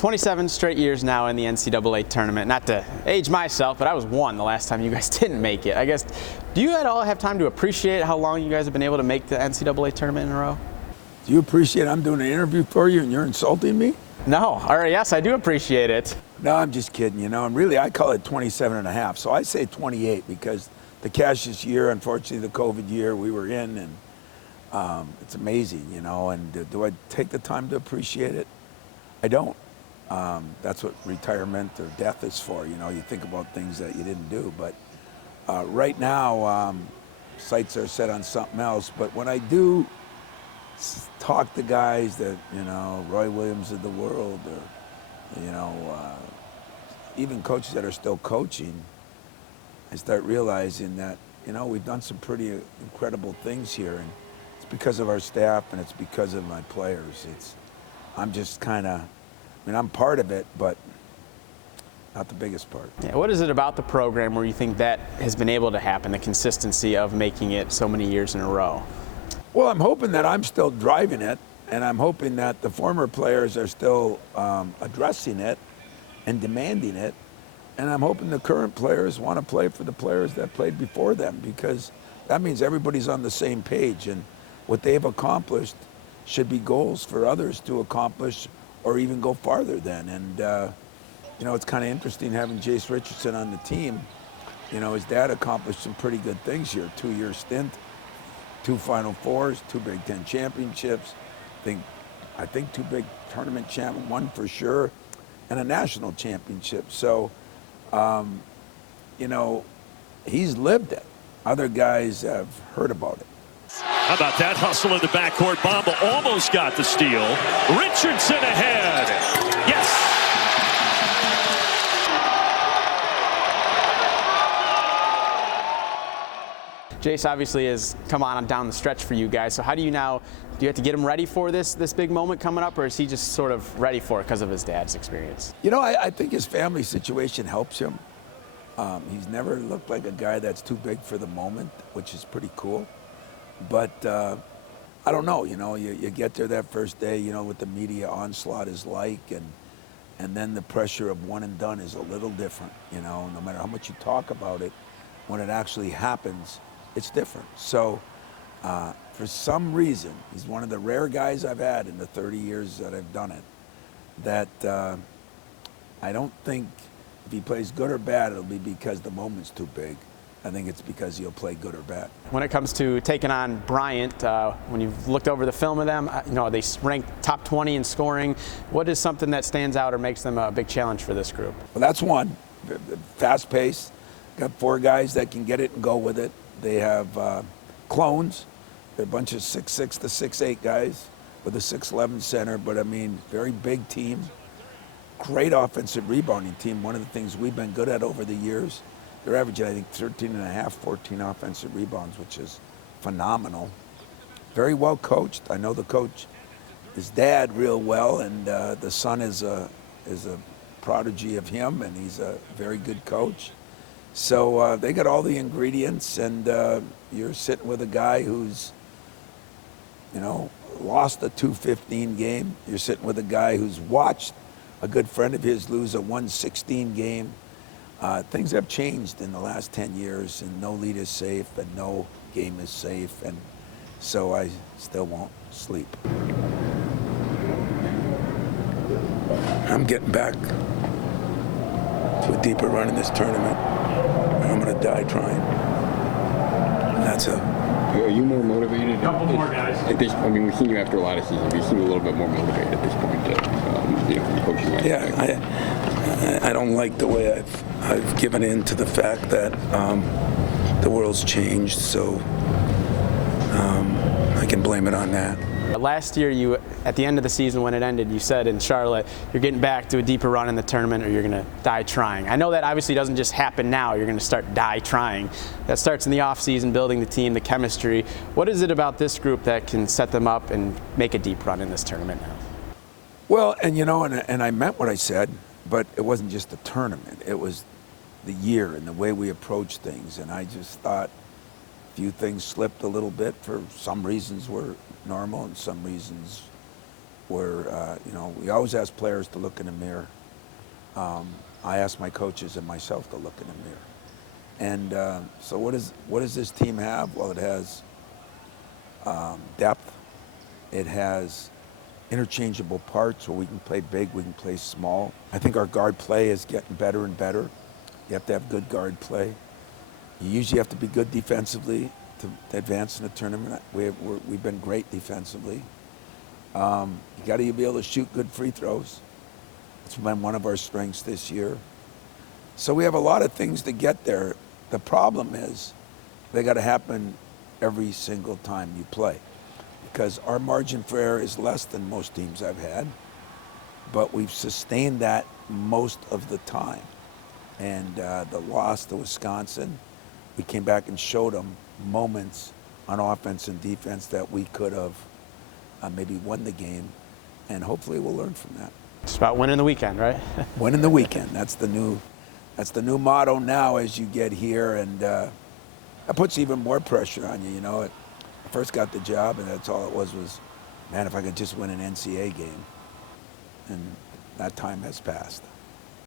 27 straight years now in the NCAA tournament. Not to age myself, but I was one the last time you guys didn't make it. I guess, do you at all have time to appreciate how long you guys have been able to make the NCAA tournament in a row? Do you appreciate I'm doing an interview for you and you're insulting me? No, or yes, I do appreciate it. No, I'm just kidding, and really I call it 27 and a half. So I say 28 because the Cassius year, unfortunately the COVID year we were in, and it's amazing, and do I take the time to appreciate it? I don't. That's what retirement or death is for. You think about things that you didn't do. But right now, sights are set on something else. But when I do talk to guys that, Roy Williams of the world, or, even coaches that are still coaching, I start realizing that, we've done some pretty incredible things here. And it's because of our staff and it's because of my players. I'm just kind of, I'm part of it, but not the biggest part. Yeah, what is it about the program where you think that has been able to happen, the consistency of making it so many years in a row? Well, I'm hoping that I'm still driving it, and I'm hoping that the former players are still addressing it and demanding it, and I'm hoping the current players want to play for the players that played before them, because that means everybody's on the same page, and what they've accomplished should be goals for others to accomplish or even go farther than. And, it's kind of interesting having Jace Richardson on the team. His dad accomplished some pretty good things here. 2-year stint, 2 Final Fours, 2 Big Ten championships. I think 2 big tournament champions, 1 for sure, and a national championship. So, he's lived it. Other guys have heard about it. How about that hustle in the backcourt? Bamba almost got the steal. Richardson ahead. Yes. Jace obviously has come on down the stretch for you guys. So how do you have to get him ready for this big moment coming up, or is he just sort of ready for it because of his dad's experience? I think his family situation helps him. He's never looked like a guy that's too big for the moment, which is pretty cool. But I don't know, you get there that first day, what the media onslaught is like, and then the pressure of one and done is a little different, no matter how much you talk about it, when it actually happens, it's different. So for some reason, he's one of the rare guys I've had in the 30 years that I've done it, that I don't think if he plays good or bad, it'll be because the moment's too big. I think it's because he'll play good or bad. When it comes to taking on Bryant, when you've looked over the film of them, they rank top 20 in scoring. What is something that stands out or makes them a big challenge for this group? Well, that's one. Fast pace. Got 4 guys that can get it and go with it. They have clones. They're a bunch of 6'6" to 6'8" guys with a 6'11" center, but very big team. Great offensive rebounding team. One of the things we've been good at over the years. They're averaging, I think, 13 and a half, 14 offensive rebounds, which is phenomenal. Very well coached. I know the coach, his dad, real well, and the son is a prodigy of him, and he's a very good coach. So they got all the ingredients, and you're sitting with a guy who's, lost a 2-15 game. You're sitting with a guy who's watched a good friend of his lose a 1-16 game. Things have changed in the last 10 years, and no lead is safe, and no game is safe, and so I still won't sleep. I'm getting back to a deeper run in this tournament, and I'm going to die trying. And that's a... Are you more motivated? A couple more guys. We've seen you after a lot of seasons. You seem a little bit more motivated at this point, coaching. Yeah, I don't like the way I've given in to the fact that the world's changed, so I can blame it on that. Last year, at the end of the season when it ended, you said in Charlotte, you're getting back to a deeper run in the tournament or you're going to die trying. I know that obviously doesn't just happen now. You're going to start die trying. That starts in the offseason, building the team, the chemistry. What is it about this group that can set them up and make a deep run in this tournament now? Well, and I meant what I said, but it wasn't just the tournament. It was the year and the way we approach things. And I just thought a few things slipped a little bit. For some reasons were normal and some reasons where we always ask players to look in the mirror. I ask my coaches and myself to look in the mirror. And so what does this team have? Well, it has depth. It has interchangeable parts where we can play big, we can play small. I think our guard play is getting better and better. You have to have good guard play. You usually have to be good defensively to advance in the tournament. We've been great defensively. You got to be able to shoot good free throws. It's been one of our strengths this year. So we have a lot of things to get there. The problem is they got to happen every single time you play, because our margin for error is less than most teams I've had, but we've sustained that most of the time. And the loss to Wisconsin, we came back and showed them moments on offense and defense that we could have maybe won the game, and hopefully we'll learn from that. It's about winning the weekend, right? Winning the weekend. That's the new motto now as you get here, and that puts even more pressure on you. I first got the job, and that's all it was, man, if I could just win an NCAA game. And that time has passed.